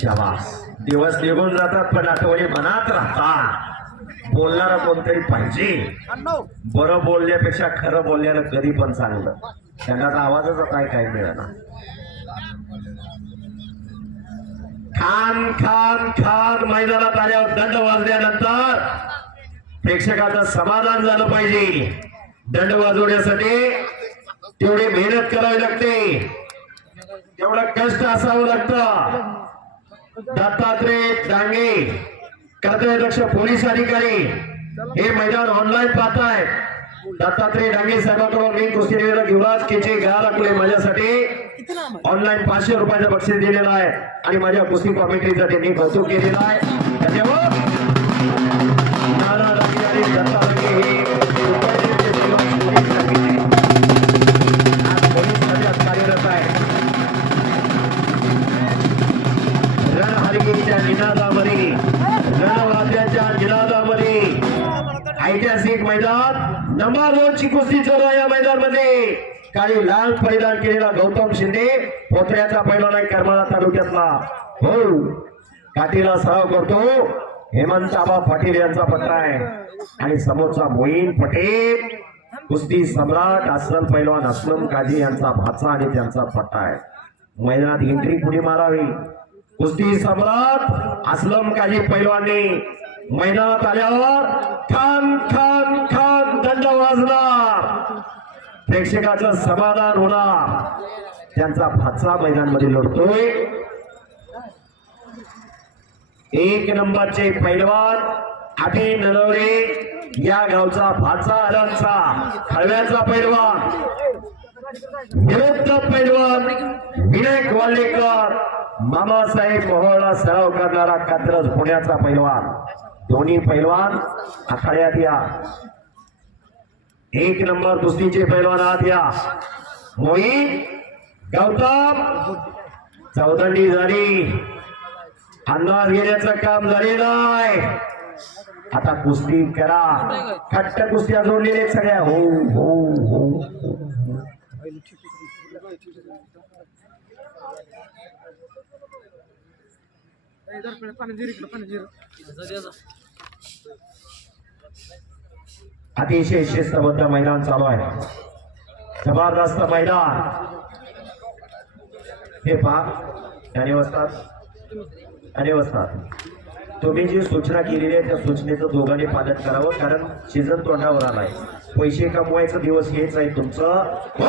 शाबास. दिवस निघून जातात पण आठवणी मनात राहतात. बोलणारा कोणतरी पाहिजे. बरं बोलण्यापेक्षा खरं बोलण्याला कधी पण चांगलं. त्यांना आवाजच काय मिळाला. खान खान खान मैदानात आल्यावर दंड वाजल्यानंतर प्रेक्षकाचं समाधान झालं पाहिजे. दंड वाजवण्यासाठी तेवढी मेहनत करावी लागते, तेवढं कष्ट असावं लागतं. दत्तात्रय डांगे कर्तव्यदक्ष पोलीस अधिकारी हे मैदान ऑनलाईन पाहताय. दत्तात्रय डांगे साहेबांकडून मी कुस्ती युवराज केचे गाळाकुले माझ्यासाठी ऑनलाईन 500 रुपयाचं बक्षीस दिलेलं आहे आणि माझ्या कुस्ती कॉमेंट्रीचा त्यांनी कौतुक केलेलं आहे. धन्यवाद. नाना डांगे आणि दत्ता डांगे हे आज पोलीस खात्यात कार्यरत आहे. रणहरिकेच्या निनादामध्ये रणवाद्याच्या निनादामध्ये ऐतिहासिक मैदान नंबर 2 ची कुस्ती चालू आहे. या मैदानामध्ये काही लाल परिधान केलेला गौतम शिंदे पोथऱ्याचा पैलवान आहे करमाळा तालुक्यातला. हो काठीला सराव करतो हेमंत आबा पाटील यांचा पत्र आहे आणि समोरचा मोईन पटेल कुस्ती सम्राट अस्लम पैलवान अस्लम काजी यांचा भाचा आणि त्यांचा पट्टा आहे. मैदानात एंट्री पुढे मारावी. कुस्ती सम्राट अस्लम काजी पैलवानी मैदानात आल्यावर खान खान खान दंड वाजणार, प्रेक्षकाचं समाधान होणार. त्यांचा भाचा मैदानामध्ये लढतोय. 1 नंबरचे पैलवान आठी नरवरे या गावचा भाचा आलांचा खळव्याचा पैलवान विरुद्ध पैलवान विनायक वालेकर मामासाहेब मोहोळला सराव करणारा कात्रज पुण्याचा पैलवान. दोन्ही पैलवान आखाड्यात या. 1 नंबर कुस्तीचे पैलवान आत या. मोहीन गौतम चौदंडी झाली, अंदाज घेण्याचं काम झालेलं आहे. आता कुस्ती करा. खट्ट कुस्त्या जोडलेले सगळ्या. हो हो हो अतिशय शिस्तबद्ध मैदान चालू आहे. जबरदस्त मैदान. हे पहा आणि वस्तात तुम्ही जी सूचना केलेली आहे त्या सूचनेचं दोघांनी पालन करावं, कारण सीझन तोंडावर आलाय. पैसे कमवायचा दिवस हेच आहे तुमचं. हो